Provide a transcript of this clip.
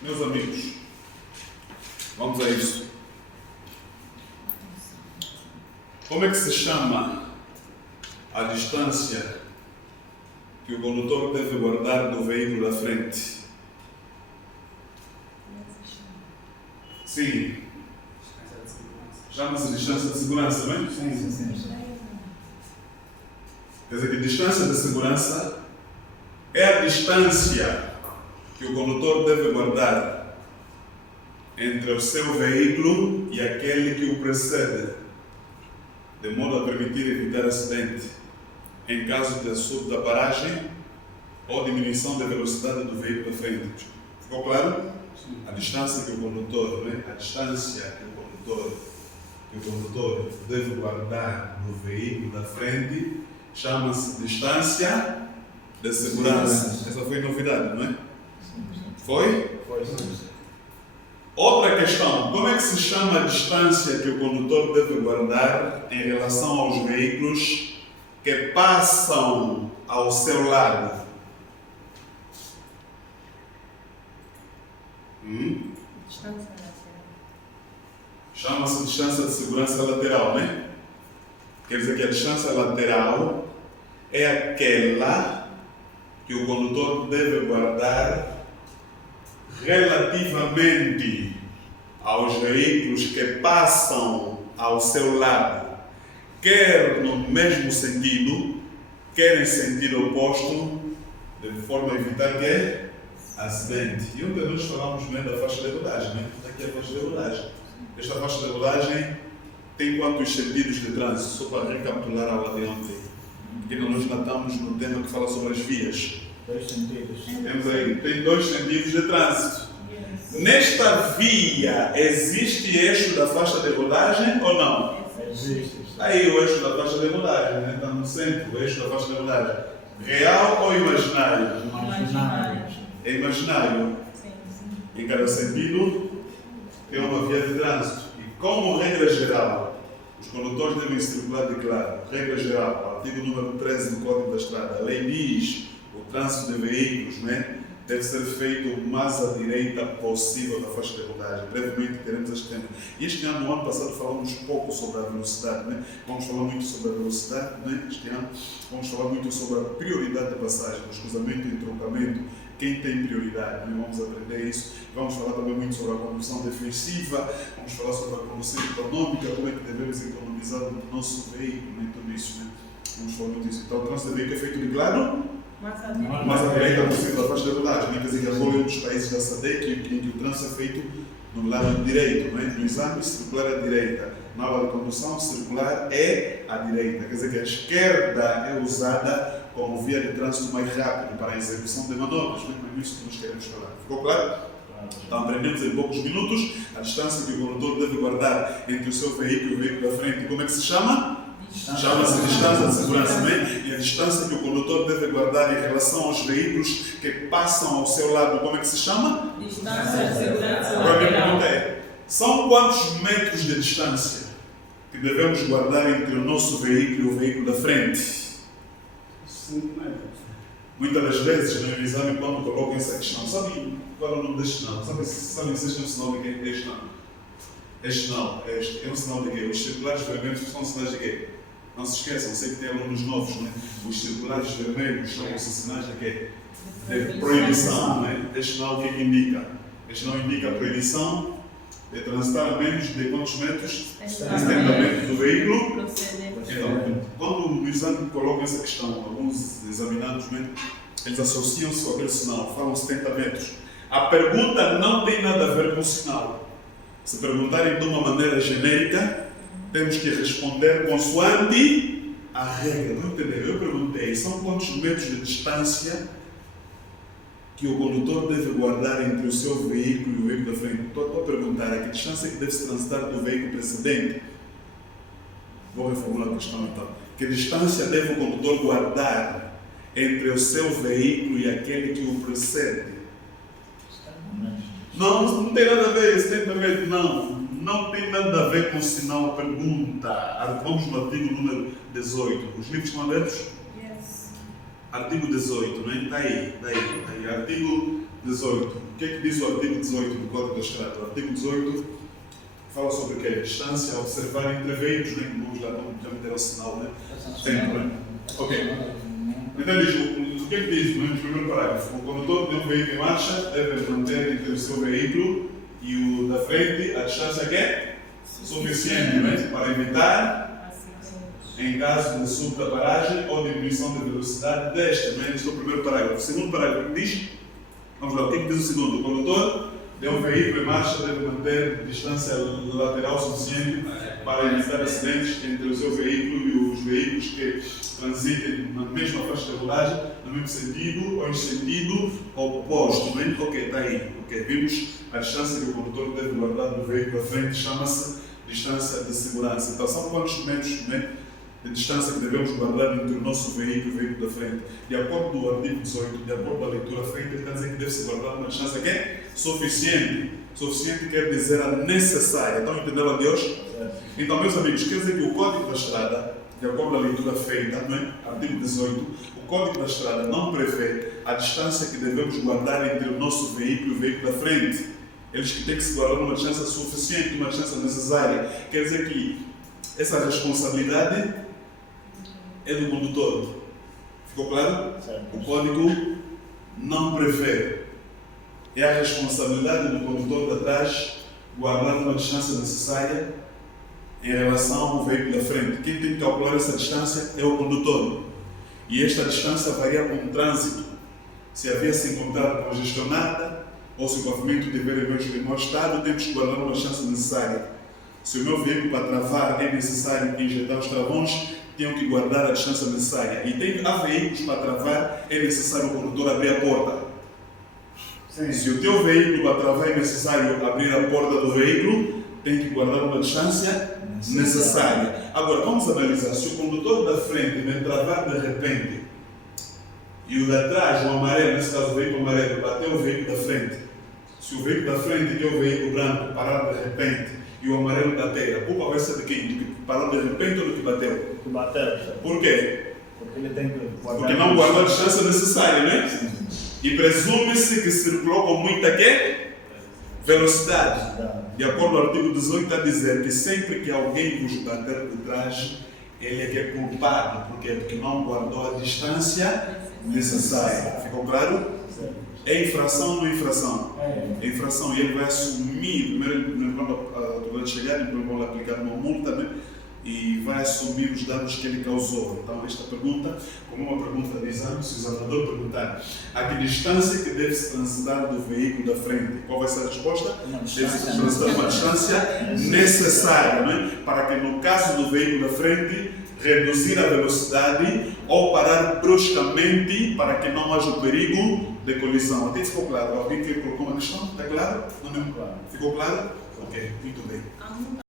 Meus amigos, vamos a isso. Como é que se chama a distância que o condutor deve guardar do veículo da frente? Sim. Chama-se distância de segurança, não é? Sim. Quer dizer que distância de segurança é a distância que o condutor deve guardar entre o seu veículo e aquele que o precede, de modo a permitir evitar acidente em caso de assunto da paragem ou diminuição da velocidade do veículo da frente. Ficou claro? Sim. A distância que o condutor, a distância que o condutor deve guardar do veículo da frente chama-se distância de segurança. Essa foi novidade, não é? Foi? Foi, sim. Outra questão, como é que se chama a distância que o condutor deve guardar em relação aos veículos que passam ao seu lado? Distância lateral. Chama-se distância de segurança lateral, não é? Quer dizer que a distância lateral é aquela que o condutor deve guardar relativamente aos veículos que passam ao seu lado, quer no mesmo sentido, quer em sentido oposto, de forma a evitar que acidente. E ontem nós falamos da faixa de rodagem, né? Aqui é a faixa de rodagem. Esta faixa de rodagem tem quantos sentidos de trânsito? Só para recapitular a aula de ontem. Porque nós ainda estamos no tema que fala sobre as vias. 2 sentidos. Temos aí, tem 2 sentidos de trânsito. Nesta via, existe eixo da faixa de rodagem ou não? Existe. Aí o eixo da faixa de rodagem, né? Está no centro, o eixo da faixa de rodagem. Real ou imaginário? Imaginário. É imaginário. Sim. Em cada sentido, tem uma via de trânsito. E como regra geral, os condutores devem circular de claro. Regra geral, artigo número 13 do Código da Estrada. A lei diz o trânsito de veículos, deve ser feito o mais à direita possível da faixa de rodagem. Brevemente teremos este tema. E este ano, no ano passado, falamos pouco sobre a velocidade. Vamos falar muito sobre a velocidade. Este ano vamos falar muito sobre a prioridade de passagem, o escusamento e entroncamento. Quem tem prioridade, vamos aprender isso. Vamos falar também muito sobre a condução defensiva, vamos falar sobre a condução econômica, como é que devemos economizar no nosso veículo, tudo isso. Vamos falar muito disso. Então, o trânsito de veículo é feito de claro, Mais mas a direita possível da faixa de rodagem, quer dizer que agora é um dos países da SADC em que o trânsito é feito no lado direito, no exame circular à direita. Na aula de condução, circular é à direita, quer dizer que a esquerda é usada como via de trânsito mais rápido para a execução de manobras, é isso que nós queremos falar. Ficou claro? Então aprendemos em poucos minutos a distância que o condutor deve guardar entre o seu veículo e o veículo da frente. Como é que se chama? Chama-se distância de segurança, E a distância que o condutor deve guardar em relação aos veículos que passam ao seu lado, como é que se chama? Distância de segurança Agora a minha lateral. pergunta é, são quantos metros de distância que devemos guardar entre o nosso veículo e o veículo da frente? 5 metros. Muitas das vezes no exame, quando colocam essa questão, sabe qual é o nome deste sinal? Sabe se este é um sinal de quê? Este não. Este não. Este é um sinal de quê? Os circulares vermelhos são sinais de quê? Não se esqueçam, sei que tem alunos novos, Os circulares vermelhos são sinais de quê? De proibição, Este sinal o que é que indica? Este sinal indica a proibição de transitar a menos de quantos metros? 70 metros do veículo. Proceder. Então, quando no exame colocam essa questão, alguns examinados, eles associam-se com aquele sinal, falam 70 metros. A pergunta não tem nada a ver com o sinal. Se perguntarem de uma maneira genérica, temos que responder consoante a regra. Não entenderam? Eu perguntei, são quantos metros de distância que o condutor deve guardar entre o seu veículo e o veículo da frente? Estou a perguntar, a que distância que deve-se transitar do veículo precedente? Vou reformular a questão então. Que distância deve o condutor guardar entre o seu veículo e aquele que o precede? Não tem nada a ver, 70 metros, não tem nada a ver com o sinal pergunta. Vamos no artigo número 18. Os livros estão abertos? Yes. Artigo 18, Está aí. Artigo 18. que é que diz o artigo 18 do Código da Estrada? O artigo 18 fala sobre o que? A distância a observar entre veículos, né? Que vamos lá, já meter o sinal, né? Sempre, né? Ok. Então diz, o que é que diz no primeiro parágrafo? O condutor de um veículo em marcha deve manter entre o seu veículo e o da frente a distância que é suficiente, né? Para evitar, em caso de súbita paragem ou diminuição de velocidade desta, né? Este é o primeiro parágrafo. O segundo parágrafo diz, vamos lá, o que é que diz o segundo? O condutor de um veículo em marcha deve manter distância lateral suficiente para evitar acidentes entre o seu veículo e os veículos que transitem na mesma faixa de rodagem, no mesmo sentido ou em sentido oposto. Bem? Ok, está aí. Okay. Vimos a distância que o condutor deve guardar do veículo à frente, chama-se distância de segurança. Então, são quantos metros, né, de distância que devemos guardar entre o nosso veículo e o veículo da frente? De acordo com o artigo 18, de acordo com a leitura feita, ele está dizendo que deve-se guardar uma distância que é suficiente. Suficiente quer dizer a necessária. Então, entenderam a Deus? Então, meus amigos, quer dizer que o Código da Estrada, de acordo com a leitura feita, não é? Artigo 18, o Código da Estrada não prevê a distância que devemos guardar entre o nosso veículo e o veículo da frente. Eles que têm que se guardar uma distância suficiente, uma distância necessária. Quer dizer que essa responsabilidade é do condutor. Ficou claro? O Código não prevê. É a responsabilidade do condutor de trás guardar uma distância necessária em relação ao veículo da frente. Quem tem que calcular essa distância é o condutor. E esta distância varia com o trânsito. Se a via se encontrar congestionada ou se o pavimento tiver em mau estado, temos que guardar uma distância necessária. Se o meu veículo para travar é necessário injetar os travões, tenho que guardar a distância necessária. E há veículos para travar, é necessário o condutor abrir a porta. Sim. Se o teu veículo para travar é necessário abrir a porta do veículo, tem que guardar uma distância necessária. Agora, vamos analisar. Se o condutor da frente me travar de repente e o de trás, o amarelo, nesse caso o veículo amarelo, bater o veículo da frente, se o veículo da frente que é o veículo branco parar de repente e o amarelo bater, a culpa vai ser de quem? Do que parou de repente ou do que bateu? Do que bateu. Por quê? Porque ele tem que guardar. Porque não guardou a distância necessária, né? Sim. E presume-se que circulou com muita quê? Velocidade. De acordo com o artigo 18, está a dizer que sempre que alguém vos bater de trás, ele é que é culpado. Por quê? Porque não guardou a distância necessária. Ficou claro? É infração ou não é infração? É infração. E ele vai assumir, primeiro quando a autoridade chegar, ele vai aplicar uma multa, né? E vai assumir os danos que ele causou. Então, esta pergunta, como uma pergunta de exame, se o examinador perguntar a que distância que deve-se transitar do veículo da frente, qual vai ser a resposta? Deve-se transitar uma distância necessária, né? Para que, no caso do veículo da frente, reduzir a velocidade ou parar bruscamente para que não haja o perigo de colisão. Até ficou claro? Alguém que colocou uma questão? Está claro? Não é? Ficou claro? Ok, muito bem.